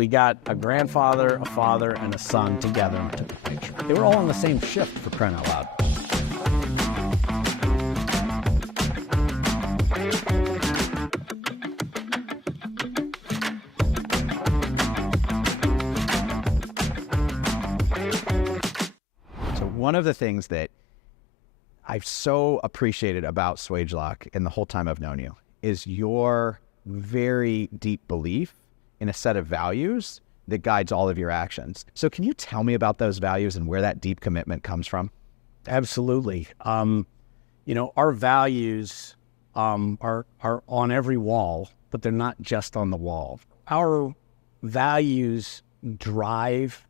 We got a grandfather, a father, and a son together and took a picture. They were all on the same shift, for crying out loud. So one of the things that I've so appreciated about Swagelok in the whole time I've known you is your very deep belief in a set of values that guides all of your actions. So can you tell me about those values and where that deep commitment comes from? Absolutely. Our values are on every wall, but they're not just on the wall. Our values drive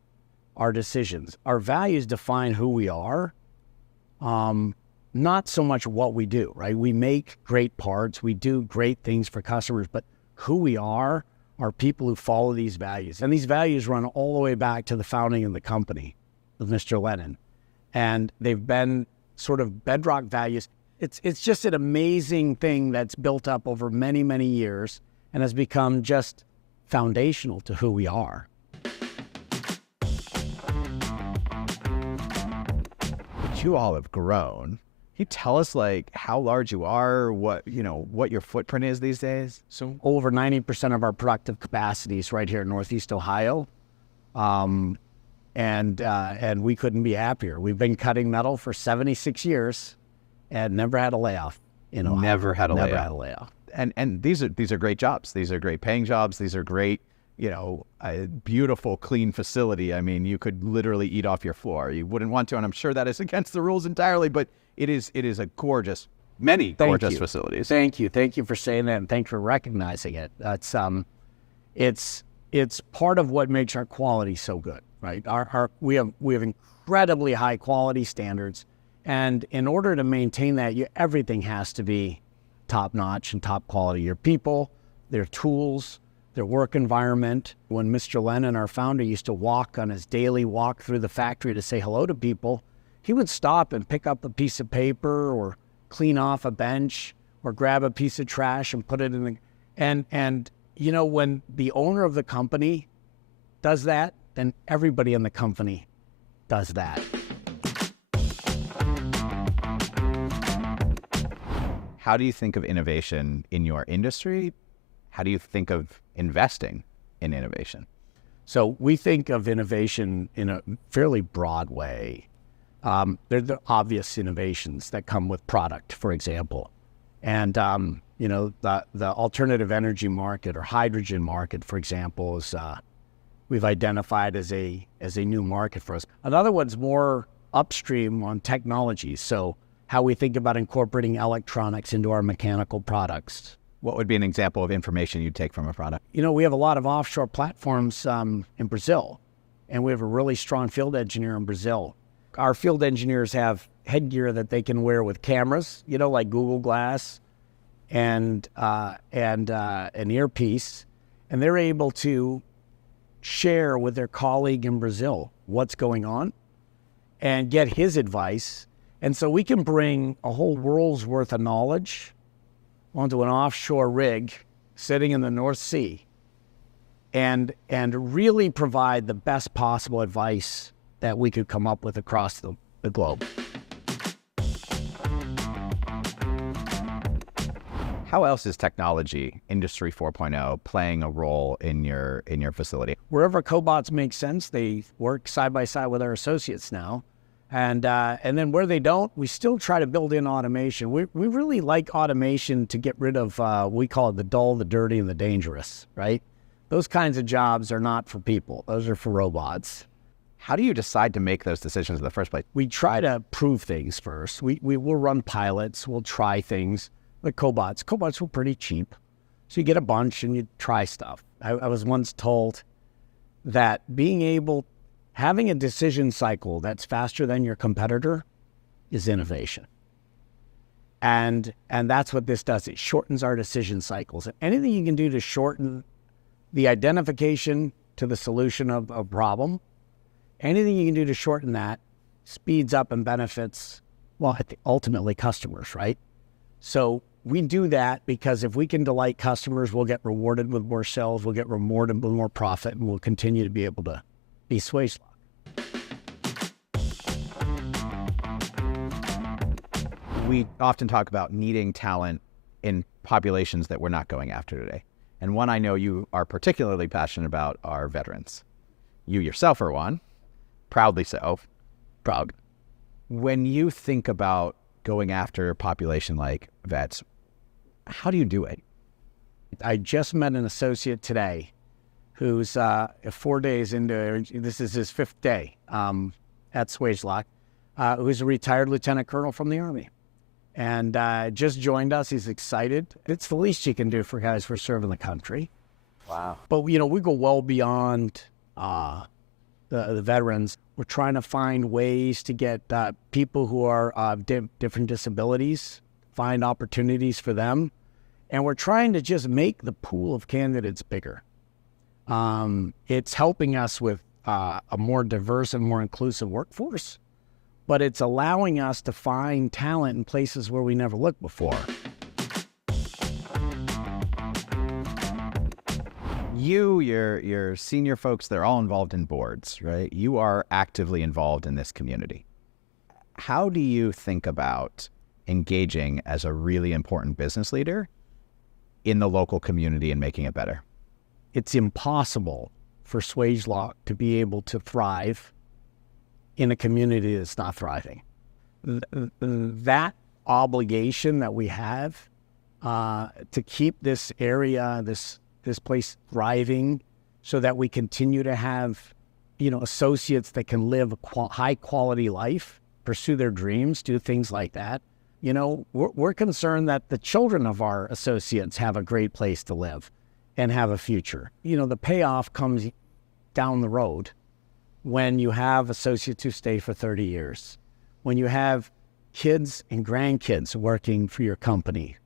our decisions. Our values define who we are, not so much what we do, right? We make great parts, we do great things for customers, but who we are people who follow these values. And these values run all the way back to the founding of the company of Mr. Lennon. And they've been sort of bedrock values. It's just an amazing thing that's built up over many, many years and has become just foundational to who we are. But you all have grown. Can you tell us how large you are, what your footprint is these days? So over 90% of our productive capacity is right here in Northeast Ohio. And we couldn't be happier. We've been cutting metal for 76 years and never had a layoff in Ohio. Never had a layoff. And these are great jobs. These are great paying jobs. These are great, a beautiful, clean facility. I mean, you could literally eat off your floor. You wouldn't want to, and I'm sure that is against the rules entirely, but it is a gorgeous, gorgeous facilities. Thank you for saying that, and thanks for recognizing it. That's it's part of what makes our quality so good, right? We have incredibly high quality standards, and in order to maintain that, everything has to be top notch and top quality. Your people, their tools, their work environment. When Mr. Lennon, our founder, used to walk on his daily walk through the factory to say hello to people, he would stop and pick up a piece of paper or clean off a bench or grab a piece of trash and put it in the... And when the owner of the company does that, then everybody in the company does that. How do you think of innovation in your industry? How do you think of investing in innovation? So we think of innovation in a fairly broad way. There are the obvious innovations that come with product, for example. And, the alternative energy market or hydrogen market, for example, is we've identified as a new market for us. Another one's more upstream on technology. So how we think about incorporating electronics into our mechanical products. What would be an example of information you'd take from a product? We have a lot of offshore platforms in Brazil, and we have a really strong field engineer in Brazil. Our field engineers have headgear that they can wear with cameras, like Google Glass and an earpiece, and they're able to share with their colleague in Brazil what's going on and get his advice. And so we can bring a whole world's worth of knowledge onto an offshore rig sitting in the North Sea and really provide the best possible advice that we could come up with across the globe. How else is technology, Industry 4.0, playing a role in your facility? Wherever cobots make sense, they work side by side with our associates now. And then where they don't, we still try to build in automation. We really like automation to get rid of, we call it the dull, the dirty, and the dangerous, right? Those kinds of jobs are not for people. Those are for robots. How do you decide to make those decisions in the first place? We try to prove things first. We will run pilots. We'll try things. Like cobots were pretty cheap. So you get a bunch and you try stuff. I was once told that having a decision cycle that's faster than your competitor is innovation. And that's what this does. It shortens our decision cycles. And anything you can do to shorten the identification to the solution of a problem, anything you can do to shorten that speeds up and benefits, ultimately customers, right? So we do that because if we can delight customers, we'll get rewarded with more sales, we'll get rewarded with more profit, and we'll continue to be able to be Swagelok. We often talk about needing talent in populations that we're not going after today. And one I know you are particularly passionate about are veterans. You yourself are one, proudly so. Proud. When you think about going after a population like vets, how do you do it? I just met an associate today who's 4 days into, this is his 5th day at Swagelok, who's a retired lieutenant colonel from the Army. And just joined us. He's excited. It's the least you can do for guys who are serving the country. Wow. But, we go well beyond the veterans. We're trying to find ways to get people who are different disabilities, find opportunities for them. And we're trying to just make the pool of candidates bigger. It's helping us with a more diverse and more inclusive workforce, but it's allowing us to find talent in places where we never looked before. Your senior folks, they're all involved in boards, right? You are actively involved in this community. How do you think about engaging as a really important business leader in the local community and making it better? It's impossible for Swagelok to be able to thrive in a community that's not thriving. That obligation that we have to keep this area, this place thriving, so that we continue to have, associates that can live a high quality life, pursue their dreams, do things like that. We're concerned that the children of our associates have a great place to live and have a future. The payoff comes down the road when you have associates who stay for 30 years, when you have kids and grandkids working for your company.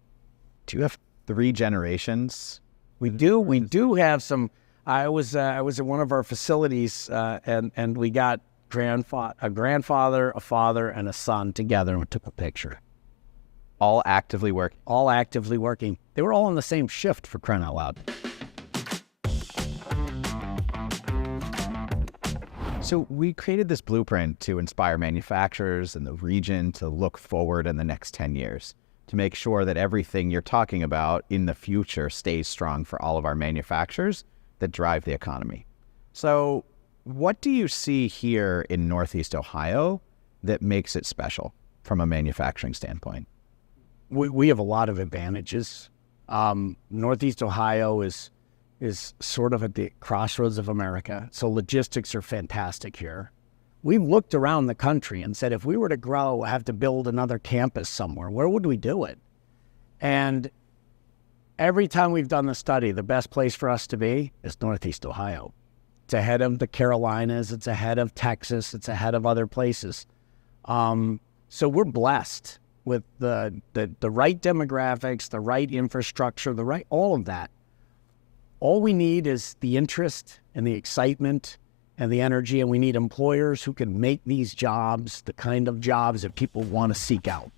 Do you have 3 generations? We do have some. I was at one of our facilities, and we got a grandfather, a father, and a son together, and we took a picture. All actively working? All actively working. They were all on the same shift, for crying out loud. So we created this blueprint to inspire manufacturers in the region to look forward in the next 10 years, to make sure that everything you're talking about in the future stays strong for all of our manufacturers that drive the economy. So what do you see here in Northeast Ohio that makes it special from a manufacturing standpoint? We have a lot of advantages. Northeast Ohio is sort of at the crossroads of America, so logistics are fantastic here. We've looked around the country and said, if we were to grow, have to build another campus somewhere, where would we do it? And every time we've done the study, the best place for us to be is Northeast Ohio. It's ahead of the Carolinas, it's ahead of Texas, it's ahead of other places. So we're blessed with the right demographics, the right infrastructure, all of that. All we need is the interest and the excitement and the energy, and we need employers who can make these jobs the kind of jobs that people want to seek out.